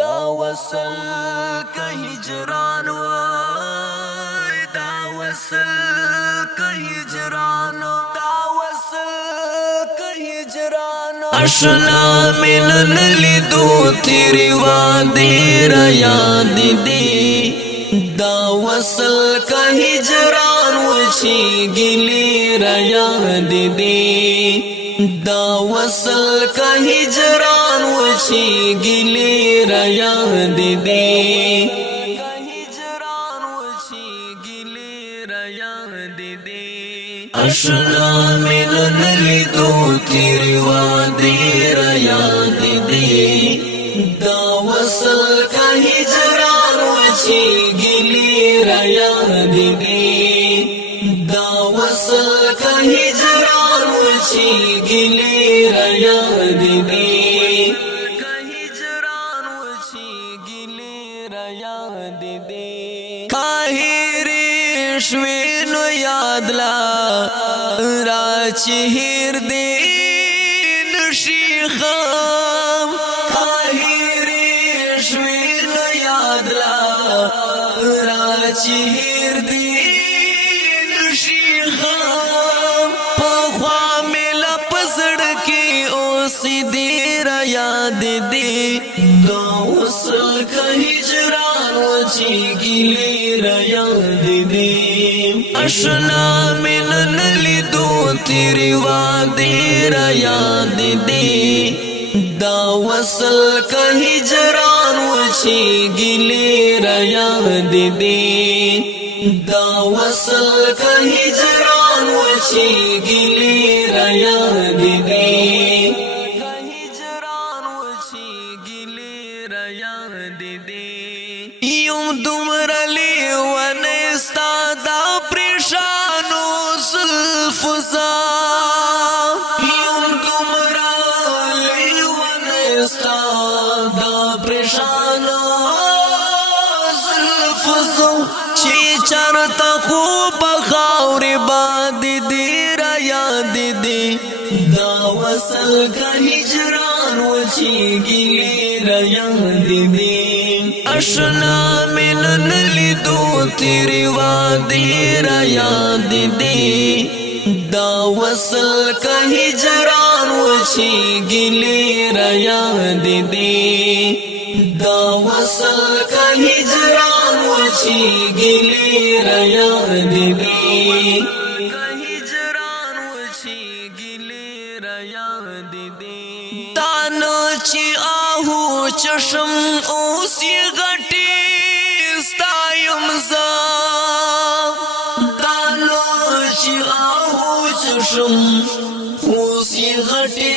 دا وصل که هجران وای دا وصل که هجران دا وصل که هجران اشنا من نلیدو تیری وادی را یاد دی دا وصل که هجران وچی گلی را یاد دی دا وصل کا ہجران وچی گلی را یاد دی اشنا من نلیدو تیری وادی را یاد دی دا وصل کا ہجران وچی گلی را یاد دی دا وصل کا ہجران وچی گلی را یاد دی کاهیری شوینو یاد لا راچی هیر دی نشیخم کاهیری شوینو یاد لا راچی هیر دی نشیخم پخوا ملا پسڑکی اوسی دی را یاد دی دا وصل کا ہجران وچی گلی را یاد دی اشنا من نلیدو تیری وادی را یاد دی دا وصل کا ہجران وچی گلی را یاد دی دا وصل کا ہجران وچی گلی را یاد دی یوم دمرلی ونستا دا پریشانو زلفزا یوم دمرلی ونستا دا پریشانو زلفزا چی چرتا خوب خاوری باد دی را یاد دی دا وصل کا ہجران وچی گلی را یاد دی اشنا من نلیدو تیری وادی را یاد دی دا وصل کا ہجران وچی گلی را یاد دی دا وصل کا ہجران وچی گلی را یاد دی تانو چی آہو چشم اوسی غٹی ستایم زا تانو چی آہو چشم اوسی غٹی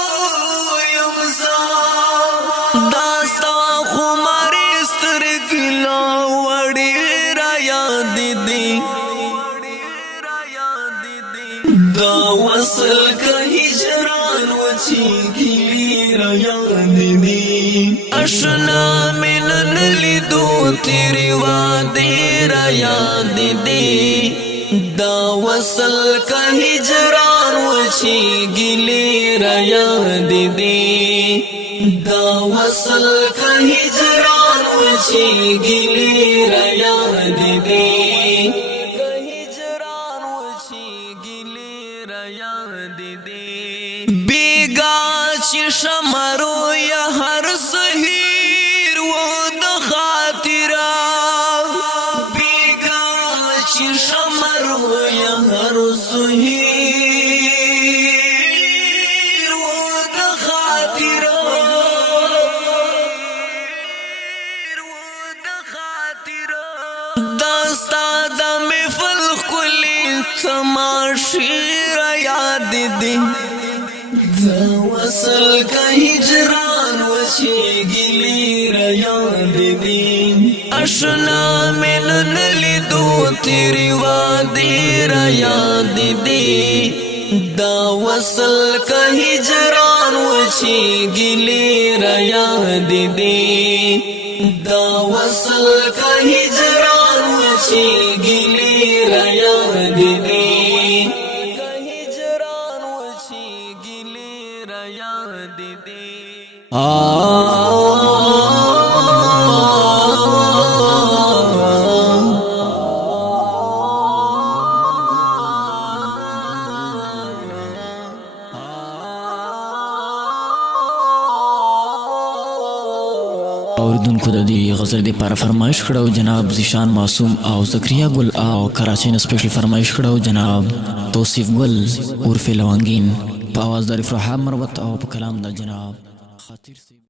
ستایم زا داستا خماری سترگلا وڑی را یاد دی دا وصل کا ہجران وچی گلی را یاد دی اشنا من نلیدو تیری وادی را یاد دی دا وصل کا ہجران وچی گلی را یاد دی دا وصل کا ہجران وچی گلی را یاد دی بیگا چی شمرو یا ہر سہیر و دخاترہ بیگا چی شمرو یا ہر سہیر و دخاترہ دستا دم فلق کلی تماشی را یاد دی دا وصل کا ہجران وچی گلی را یاد دی اشنا من نلیدو تیری وادی را یاد دی دا وصل کا ہجران وچی گلی را یاد دی دا وصل کا ہجران وچی گلی را یاد دی یاد دے اوریدونکو د دې غزل دپاره فرمایش کړی جناب زیشان معصوم او زکریا ګل او کراچۍ نه سپیشل فرمایش کړی جناب توصیف ګل عرف لونګین په اواز د رفرحاب مروت او په کلام د جناب خاطر